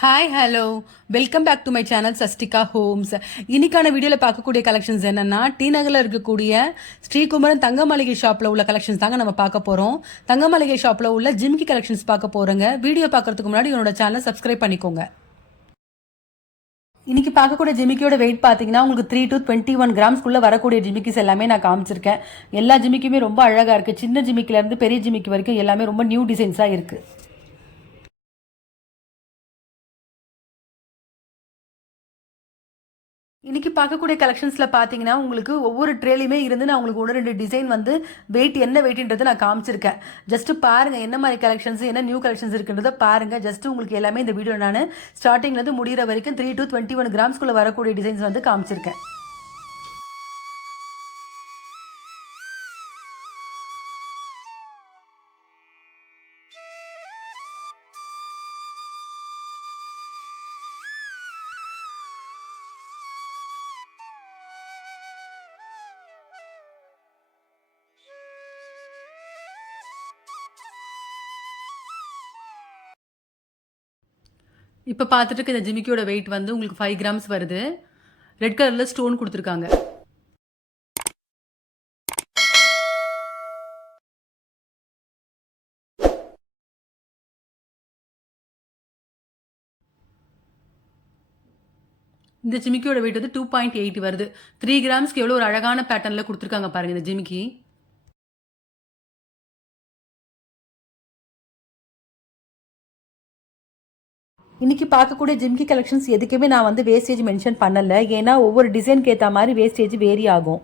Hi hello welcome back to my channel Sastika Homes. இன்னைக்கான வீடியோவில் பார்க்கக்கூடிய கலெக்ஷன்ஸ் என்னன்னா, டி நகரில் இருக்கக்கூடிய ஸ்ரீகுமரன் தங்க மளிகை ஷாப்பில் உள்ள கலெக்ஷன்ஸ் தாங்க நம்ம பார்க்க போகிறோம். தங்க மளிகை ஷாப்பில் உள்ள ஜிமிக்கி கலெக்ஷன்ஸ் பார்க்க போகிறோங்க. வீடியோ பார்க்கறதுக்கு முன்னாடி என்னோட சேனலை சப்ஸ்கிரைப் பண்ணிக்கோங்க. இன்னைக்கு பார்க்கக்கூடிய ஜிமிக்கியோட வெயிட் பார்த்தீங்கன்னா உங்களுக்கு 3 to 21 கிராம்ஸ்க்குள்ள வரக்கூடிய ஜிமிக்கிஸ் எல்லாமே நான் காமிச்சிருக்கேன். எல்லா ஜிமிக்குமே ரொம்ப அழகாக இருக்குது. சின்ன ஜிமிக்கிலேருந்து பெரிய ஜிமிக்கி வரைக்கும் எல்லாமே ரொம்ப நியூ டிசைன்ஸாக இருக்குது. இன்னைக்கு பார்க்கக்கூடிய கலெக்ஷன்ஸில் பார்த்தீங்கன்னா உங்களுக்கு ஒவ்வொரு ட்ரேலையுமே இருந்து நான் உங்களுக்கு ஒன்று ரெண்டு டிசைன் வந்து வெயிட் என்ன வெயிட்ன்றது நான் காமிச்சிருக்கேன். ஜஸ்ட் பாருங்கள் என்ன மாதிரி கலெக்ஷன்ஸ் என்ன நியூ கலெக்ஷன்ஸ் இருக்குன்றதை பாருங்கள். ஜஸ்ட் உங்களுக்கு எல்லாமே இந்த வீடியோ நான் ஸ்டார்டிங்லேருந்து முடிகிற வரைக்கும் 3 to 21 கிராம்ஸ்குள்ளே வரக்கூடிய டிசைன்ஸ் வந்து காமிச்சிருக்கேன். இப்போ பார்த்துட்டு இருக்க இந்த ஜிமிக்கியோட வெயிட் வந்து உங்களுக்கு 5 கிராம்ஸ் வருது. ரெட் கலரில் ஸ்டோன் கொடுத்துருக்காங்க. இந்த ஜிமிக்கியோட வெயிட் வந்து 2.8 வருது. 3 கிராம்ஸ்க்கு எவ்வளோ ஒரு அழகான பேட்டர்னில் கொடுத்துருக்காங்க பாருங்கள் இந்த ஜிமிக்கி. இன்றைக்கி பார்க்கக்கூடிய ஜிம்கி கலெக்ஷன்ஸ் எதுக்குமே நான் வந்து வேஸ்டேஜ் மென்ஷன் பண்ணலை. ஏன்னா ஒவ்வொரு டிசைனுக்கு ஏற்ற மாதிரி வேஸ்டேஜ் வேரி ஆகும்.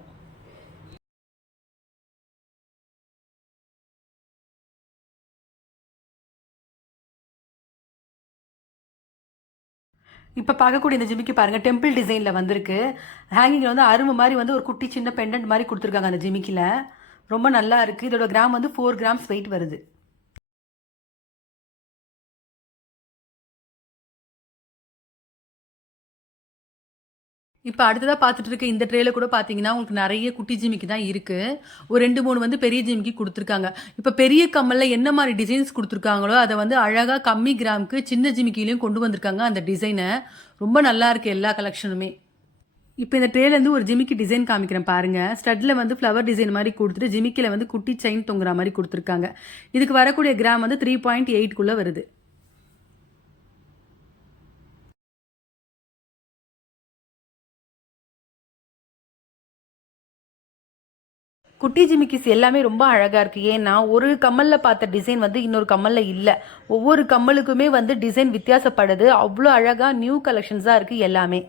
இப்போ பார்க்கக்கூடிய இந்த ஜிமிக்கி பாருங்கள், டெம்பிள் டிசைனில் வந்திருக்கு. ஹேங்கிங்கில் வந்து அரும்பு மாதிரி வந்து ஒரு குட்டி சின்ன பெண்டன்ட் மாதிரி கொடுத்துருக்காங்க அந்த ஜிமிக்கியில். ரொம்ப நல்லா இருக்குது. இதோட கிராம் வந்து 4 கிராம்ஸ் வெயிட் வருது. இப்போ அடுத்ததாக பார்த்துட்டு இருக்க இந்த ட்ரேல கூட பார்த்தீங்கன்னா உங்களுக்கு நிறைய குட்டி ஜிமிக்கி தான் இருக்குது. ஒரு 2-3 வந்து பெரிய ஜிமிக்கி கொடுத்துருக்காங்க. இப்போ பெரிய கம்மலில் என்ன மாதிரி டிசைன்ஸ் கொடுத்துருக்காங்களோ அதை வந்து அழகாக கம்மி கிராமுக்கு சின்ன ஜிமிக்கிலையும் கொண்டு வந்திருக்காங்க அந்த டிசைனை. ரொம்ப நல்லா இருக்குது எல்லா கலெக்ஷனுமே. இப்போ இந்த ட்ரேலேருந்து ஒரு ஜிமிக்கி டிசைன் காமிக்கிறேன் பாருங்கள். ஸ்டட்டில் வந்து ஃப்ளவர் டிசைன் மாதிரி கொடுத்துட்டு ஜிமிக்கியில் வந்து குட்டி செயின் தொங்குற மாதிரி கொடுத்துருக்காங்க. இதுக்கு வரக்கூடிய கிராம் வந்து 3.8 வருது. குட்டி ஜிமிக்கிஸ் எல்லாமே ரொம்ப அழகாக இருக்குது. ஏன்னா ஒரு கம்மலில் பார்த்த டிசைன் வந்து இன்னொரு கம்மலில் இல்லை. ஒவ்வொரு கம்மலுக்குமே வந்து டிசைன் வித்தியாசப்படுது. அவ்வளோ அழகாக நியூ கலெக்ஷன்ஸாக இருக்குது எல்லாமே.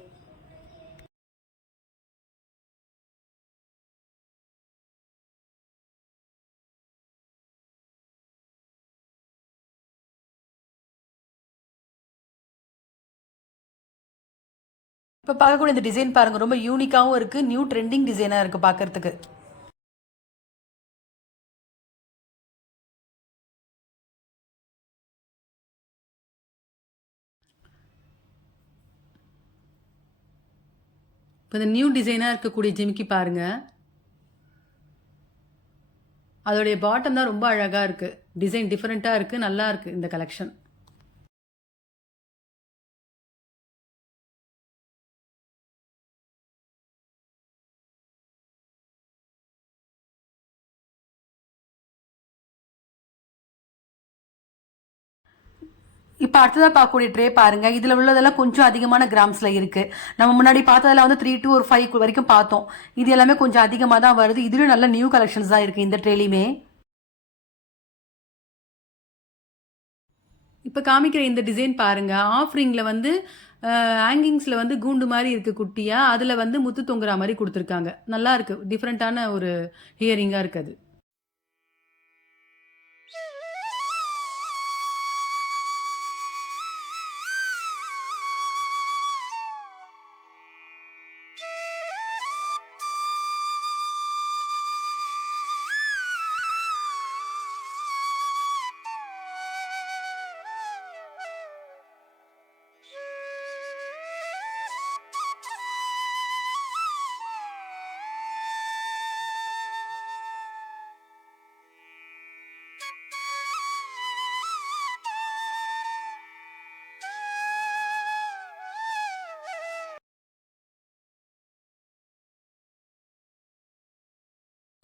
இப்போ பார்க்கக்கூடிய இந்த டிசைன் பாருங்கள், ரொம்ப யூனிக்காகவும் இருக்குது. நியூ ட்ரெண்டிங் டிசைனாக இருக்குது பார்க்குறதுக்கு. இப்போ இந்த நியூ டிசைனாக இருக்கக்கூடிய ஜிமிக்கி பாருங்கள். அதோடைய பாட்டம் தான் ரொம்ப அழகாக இருக்குது. டிசைன் டிஃப்ரெண்ட்டாக இருக்குது, நல்லா இருக்குது இந்த கலெக்ஷன். இப்போ அடுத்ததாக பார்க்கக்கூடிய ட்ரே பாருங்க. இதில் உள்ளதெல்லாம் கொஞ்சம் அதிகமான கிராம்ஸில் இருக்குது. நம்ம முன்னாடி பார்த்ததெல்லாம் வந்து 3 to 5 வரைக்கும் பார்த்தோம். இது எல்லாமே கொஞ்சம் அதிகமாக தான் வருது. இதுலேயும் நல்ல நியூ கலெக்ஷன்ஸ் தான் இருக்குது இந்த ட்ரேலையுமே. இப்போ காமிக்கிற இந்த டிசைன் பாருங்க. ஆஃப்ரிங்கில் வந்து ஹேங்கிங்ஸில் வந்து கூண்டு மாதிரி இருக்குது குட்டியாக. அதில் வந்து முத்து தொங்குற மாதிரி கொடுத்துருக்காங்க. நல்லா இருக்குது. டிஃப்ரெண்ட்டான ஒரு ஹியரிங்காக இருக்குது.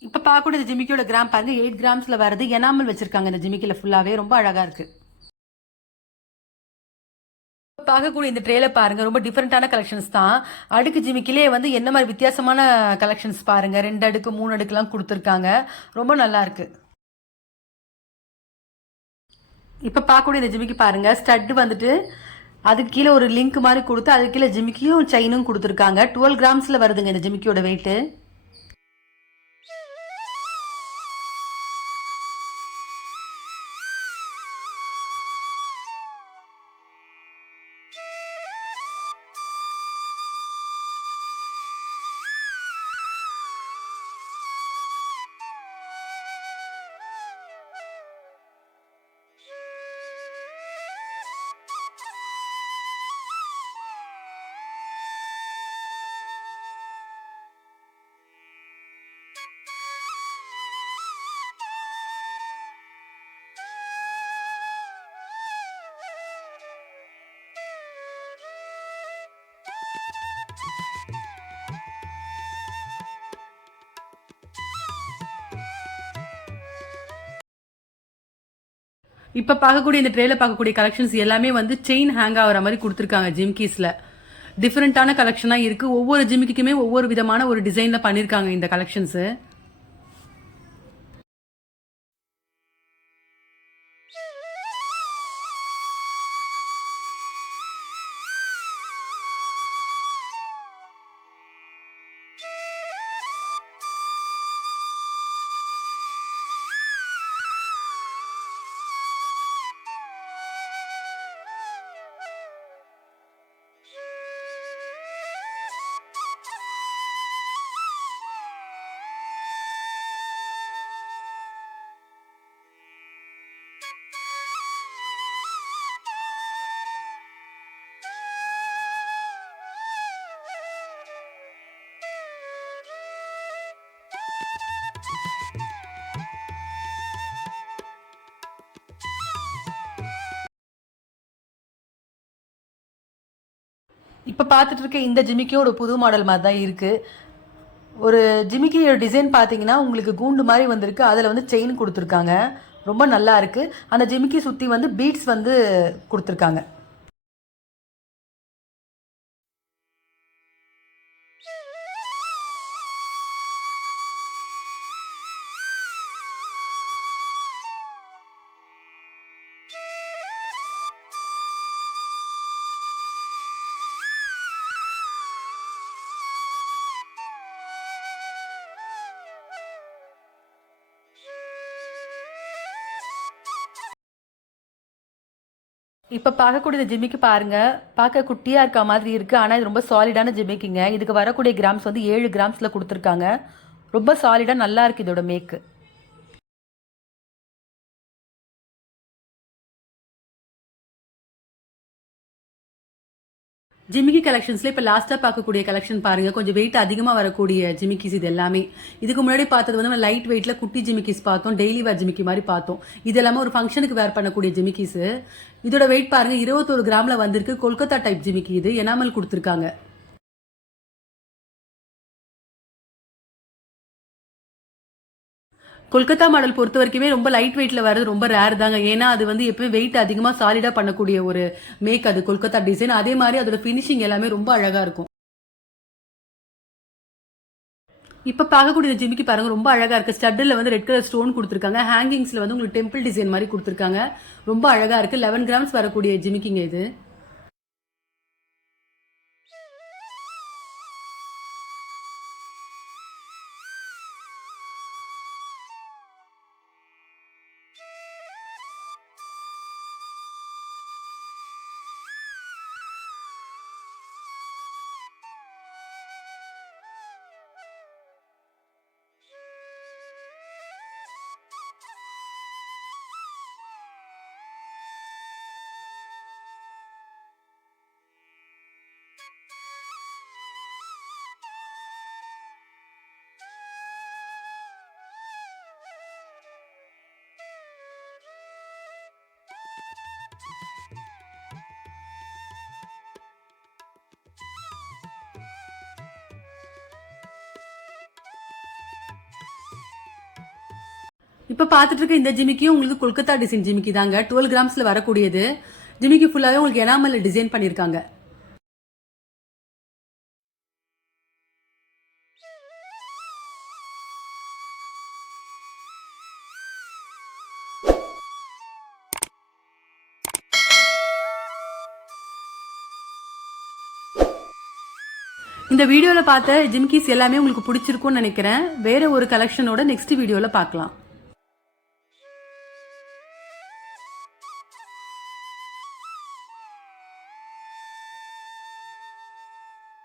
இப்போ பார்க்கக்கூடிய இந்த ஜிமிக்கியோட கிராம் பாருங்க 8 கிராம்ஸ்ல வருது. எனாமல் வச்சிருக்காங்க இந்த ஜிமிக்கில ஃபுல்லாவே ரொம்ப அழகா இருக்கு. பார்க்கக்கூடிய இந்த ட்ரேல பாருங்க ரொம்ப டிஃப்ரெண்டான கலெக்ஷன்ஸ் தான். அடுக்கு ஜிமிக்கிலே வந்து என்ன மாதிரி வித்தியாசமான கலெக்ஷன்ஸ் பாருங்க. 2 அடுக்கு 3 அடுக்குலாம் கொடுத்துருக்காங்க. ரொம்ப நல்லா இருக்கு. இப்போ பார்க்கக்கூடிய இந்த ஜிமிக்கி பாருங்க ஸ்டட் வந்துட்டு அதுக்கு கீழே ஒரு லிங்க் மாதிரி கொடுத்து அதுக்கு கீழே ஜிமிக்கியும் செயினும் கொடுத்துருக்காங்க. 12 கிராம்ஸ்ல வருதுங்க இந்த ஜிமிக்கியோட வெயிட்டு. இப்போ பார்க்கக்கூடிய இந்த ட்ரேல பார்க்கக்கூடிய கலெக்ஷன்ஸ் எல்லாமே வந்து செயின் ஹேங் ஆகிற மாதிரி கொடுத்துருக்காங்க ஜிம்கீஸில். டிஃப்ரெண்ட்டான கலெக்ஷனாக இருக்குது. ஒவ்வொரு ஜிமிக்கிக்குமே ஒவ்வொரு விதமான ஒரு டிசைனில் பண்ணியிருக்காங்க இந்த கலெக்ஷன்ஸு. இப்போ பார்த்துட்டு இருக்க இந்த ஜிமிக்கியும் ஒரு புது மாடல் மாதிரி தான் இருக்குது. ஒரு ஜிமிக்கியோட டிசைன் பார்த்தீங்கன்னா உங்களுக்கு கூண்டு மாதிரி வந்திருக்கு. அதில் வந்து செயின் கொடுத்துருக்காங்க. ரொம்ப நல்லா இருக்குது. அந்த ஜிமிக்கி சுற்றி வந்து பீட்ஸ் வந்து கொடுத்துருக்காங்க. இப்போ பார்க்கக்கூடிய ஜிமிக்கு பாருங்க பார்க்க குட்டியாக இருக்க மாதிரி இருக்குது. ஆனால் இது ரொம்ப சாலிடான ஜிமிக்கிங்க. இதுக்கு வரக்கூடிய கிராம்ஸ் வந்து 7 கிராம்ஸில் கொடுத்துருக்காங்க. ரொம்ப சாலிடாக நல்லா இருக்குது இதோட மேக்கு. ஜிமிக்கி கலெக்ஷன்ஸ்ல இப்போ லாஸ்ட்டாக பார்க்கக்கூடிய கலெக்ஷன் பாருங்க. கொஞ்சம் வெயிட் அதிகமாக வரக்கூடிய ஜிமிக்கிஸ் இது எல்லாமே. இதுக்கு முன்னாடி பார்த்தது வந்து நம்ம லைட் வெயிட்ல குட்டி ஜிமிக்கிஸ் பார்த்தோம். டெய்லி வேர் ஜிமிக்கி மாதிரி பார்த்தோம். இது எல்லாமே ஒரு ஃபங்க்ஷனுக்கு வேர் பண்ணக்கூடிய ஜிமிக்கிஸ். இதோட வெயிட் பாருங்க 21 கிராம்ல வந்திருக்கு. கொல்கத்தா டைப் ஜிமிக்கி இது. எனாமல் கொடுத்துருக்காங்க. கொல்கத்தா மாடல் பொறுத்த வரைக்குமே ரொம்ப லைட் வெயிட்ல வரது ரொம்ப ரேர் தாங்க. ஏன்னா அது வந்து எப்பவுமே வெயிட் அதிகமாக சாலிடா பண்ணக்கூடிய ஒரு மேக் அது கொல்கத்தா டிசைன். அதே மாதிரி அதோட ஃபினிஷிங் எல்லாமே ரொம்ப அழகா இருக்கும். இப்ப பார்க்கக்கூடிய ஜிமிக்கி பாருங்க ரொம்ப அழகா இருக்கு. ஸ்டட்ல வந்து ரெட் கலர் ஸ்டோன் கொடுத்துருக்காங்க. ஹேங்கிங்ஸ்ல வந்து உங்களுக்கு டெம்பிள் டிசைன் மாதிரி கொடுத்துருக்காங்க. ரொம்ப அழகா இருக்கு. 11 கிராம்ஸ் வரக்கூடிய ஜிமிக்கிங்க இது. இப்ப பாத்துட்டு இருக்க இந்த ஜிமிக்கியும் உங்களுக்கு கொல்கத்தா டிசைன் ஜிமிக்கி தாங்க. 12 கிராம்ஸ்ல வரக்கூடியது. ஜிமிக்கி ஃபுல்லாவே உங்களுக்கு எனாமல்ல டிசைன் பண்ணிருக்காங்க. இந்த வீடியோல பார்த்த ஜிமிக்கிஸ் எல்லாமே உங்களுக்கு பிடிச்சிருக்கும்னு நினைக்கிறேன். வேற ஒரு கலெக்ஷனோட நெக்ஸ்ட் வீடியோல பார்க்கலாம்.